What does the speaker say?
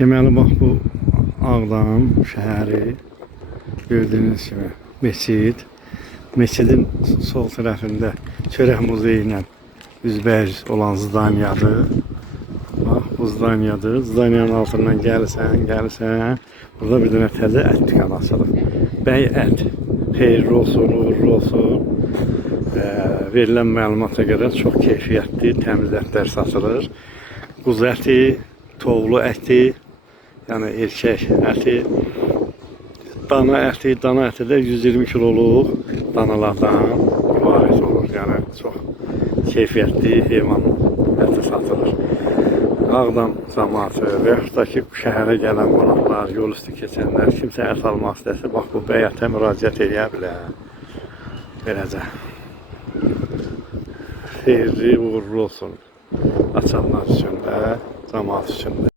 Deməli bax bu Ağdam şəhəri gördüyünüz kimi məscid. Məscidin sol tərəfində çörək muzeyi ilə üzbəüz olan zdanyadır. Bax bu zdanyadır. Zdanyanın altından gəlirsən. Burada bir dənə təzə ət dükanı açılıb. Bəy ət. Xeyirli olsun, uğurlu olsun. Verilən məlumata görə çox keyfiyyətli, təmiz ətlər satılır. Quzu əti, toğlu əti, yəni erkək əti, dana əti də 120 kiloluq danalardan ibarət olur. Yəni çox keyfiyyətli heyvan əti satılır. Ağdam cəmaatı və yaxud da ki, şəhərə gələn qonaqlar, yol üstü keçənlər, kimsə ət almaq istəsə, bax bu bəy ətə müraciət edə bilər. Beləcə. Xeyirli, uğurlu olsun. Açanlar üçün də, cəmaat üçün də.